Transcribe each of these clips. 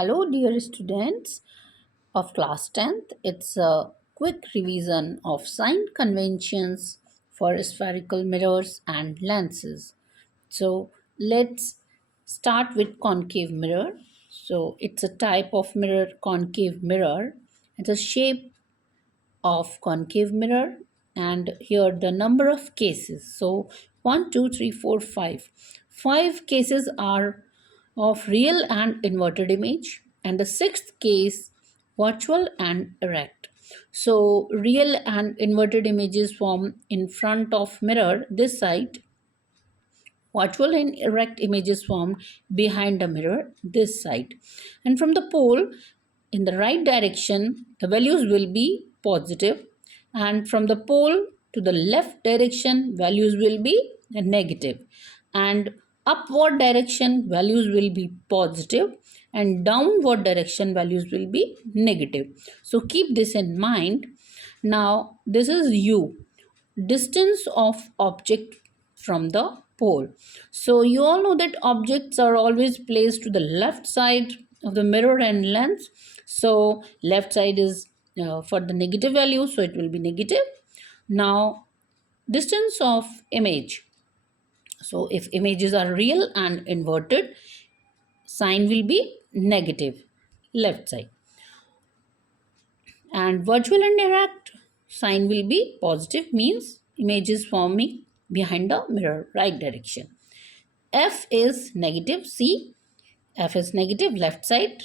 Hello, dear students of class 10th. It's a quick revision of sign conventions for spherical mirrors and lenses. So, let's start with concave mirror. So, it's a type of mirror, concave mirror. It's a shape of concave mirror, and here the number of cases. So 1 2 3 4 5 5 cases are of real and inverted image, and the sixth case virtual and erect. So real and inverted images form in front of mirror this side. Virtual and erect images formed behind the mirror this side. And from the pole in the right direction, the values will be positive, and from the pole to the left direction, values will be negative, and upward direction values will be positive, and downward direction values will be negative. So keep this in mind. Now this is u, distance of object from the pole. So you all know that objects are always placed to the left side of the mirror and lens. So left side is for the negative value, so it will be negative. Now distance of image. So if images are real and inverted, sign will be negative, left side. And virtual and erect, sign will be positive, means image is forming behind the mirror, right direction. F is negative, C, F is negative, left side.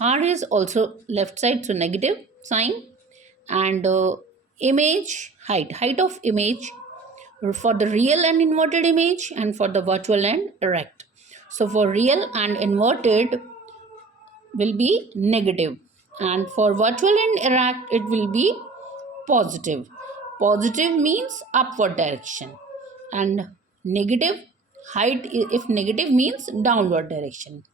R is also left side, so negative sign. And image height, height of image for the real and inverted image, and for the virtual and erect. So for real and inverted will be negative, and for virtual and erect it will be positive. Positive means upward direction, and negative height, if negative, means downward direction.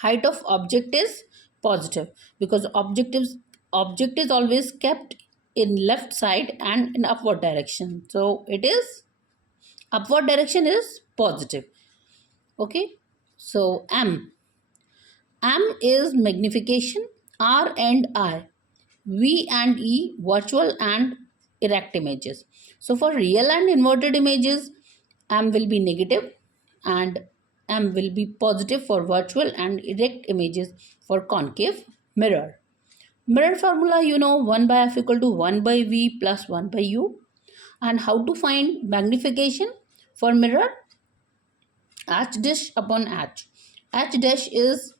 Height of object is positive because object is always kept in left side and in upward direction, so it is upward direction is positive. Okay, so M is magnification, R and I, V and E, virtual and erect images. So for real and inverted images, M will be negative and M will be positive for virtual and erect images for concave mirror. Mirror formula, you know, 1 by F equal to 1 by V plus 1 by U. And how to find magnification for mirror? H dash upon H. H dash is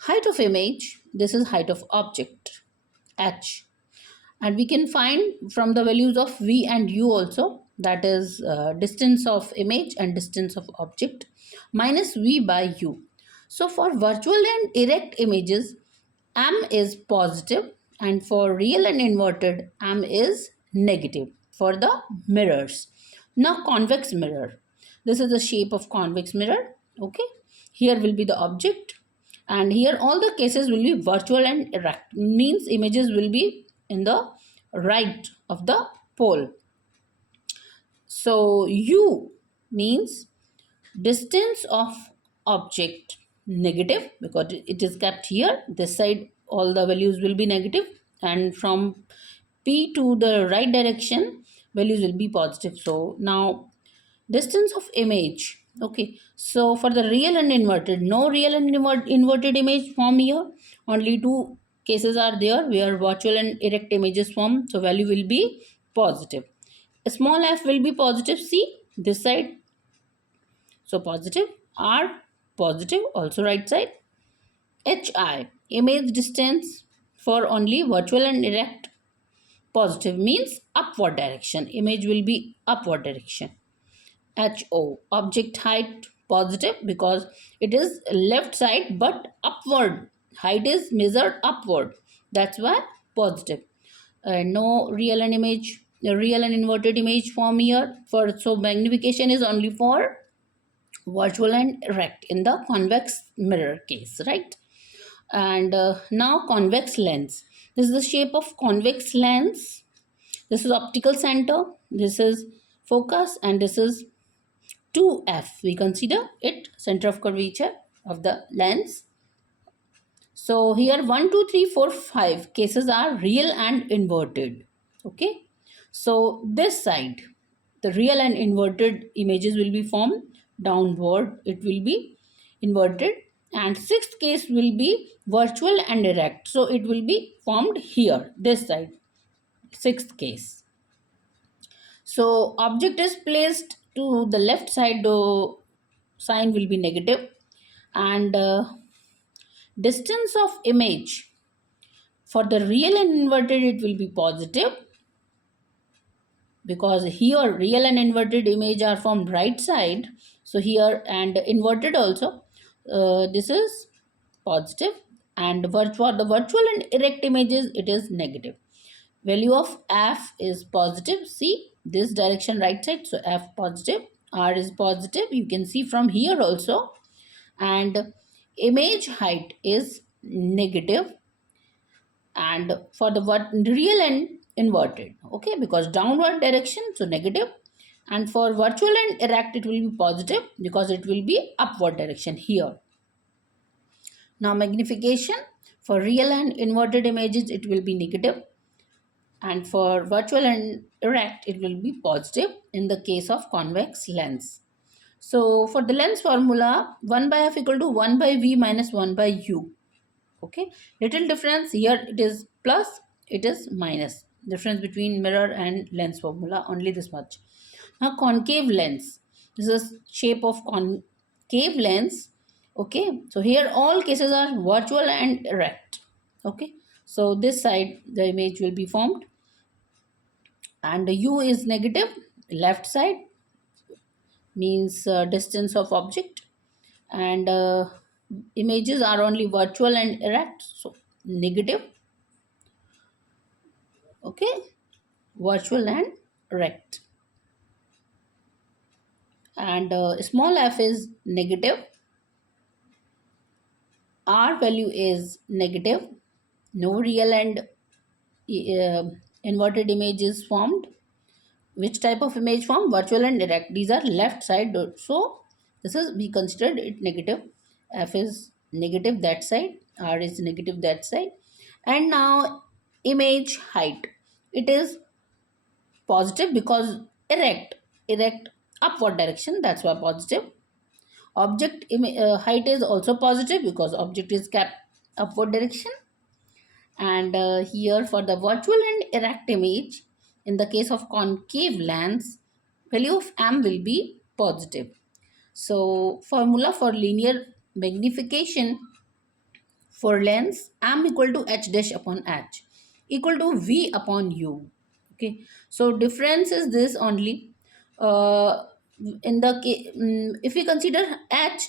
height of image, this is height of object, H. And we can find from the values of V and U also, that is distance of image and distance of object, minus V by U. So for virtual and erect images, M is positive, and for real and inverted, M is negative for the mirrors. Now convex mirror. This is the shape of convex mirror. Okay. Here will be the object, and here all the cases will be virtual and erect, means images will be in the right of the pole. So U means distance of object, negative because it is kept here, this side all the values will be negative, and from P to the right direction values will be positive. So now distance of image. Okay, so for the real and inverted, no real and inverted image form here, only two cases are there where virtual and erect images form, so value will be positive. A small f will be positive, see this side, so positive. R positive, also right side. HI, image distance for only virtual and erect, positive means upward direction, image will be upward direction. HO, object height, positive because it is left side but upward, height is measured upward, that's why positive. No real and image, real and inverted image form here, for so magnification is only for virtual and erect in the convex mirror case, right? And now convex lens. This is the shape of convex lens. This is optical center, this is focus, and this is 2F. We consider it center of curvature of the lens. So here 1, 2, 3, 4, 5 cases are real and inverted. Okay. So this side, the real and inverted images will be formed downward. It will be inverted. And sixth case will be virtual and erect. So it will be formed here, this side, sixth case. So object is placed to the left side, the sign will be negative, and distance of image for the real and inverted it will be positive, because here real and inverted image are from right side. So here and inverted also, this is positive, and for the virtual and erect images it is negative. Value of f is positive. See this direction right side, so f positive, r is positive, you can see from here also. And image height is negative, and for the real and inverted, okay, because downward direction, so negative. And for virtual and erect it will be positive, because it will be upward direction here. Now magnification, for real and inverted images it will be negative, and for virtual and erect it will be positive in the case of convex lens. So for the lens formula, 1 by f equal to 1 by v minus 1 by u. Okay, little difference here, it is plus, it is minus. Difference between mirror and lens formula, only this much. Now concave lens, this is shape of concave lens. Okay, so here all cases are virtual and erect. Okay, so this side the image will be formed, and u is negative, left side means distance of object, and images are only virtual and erect, so negative. Okay, virtual and erect. And small f is negative, r value is negative, no real and inverted image is formed. Which type of image form? Virtual and erect. These are left side, so this is, we considered it negative. F is negative that side, r is negative that side. And now image height, it is positive because erect upward direction, that's why positive. Object height is also positive because object is kept upward direction. And here for the virtual and erect image, in the case of concave lens, value of m will be positive. So formula for linear magnification for lens, m equal to h dash upon h equal to v upon u. Okay, so difference is this only. In the if we consider h,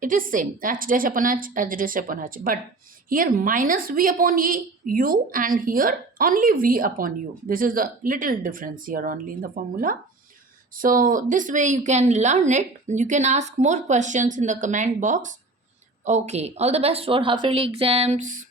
it is same, h dash upon h dash upon h, but here minus v upon u, and here only v upon u. This is the little difference here only in the formula. So this way you can learn it. You can ask more questions in the comment box. Okay, all the best for half yearly exams.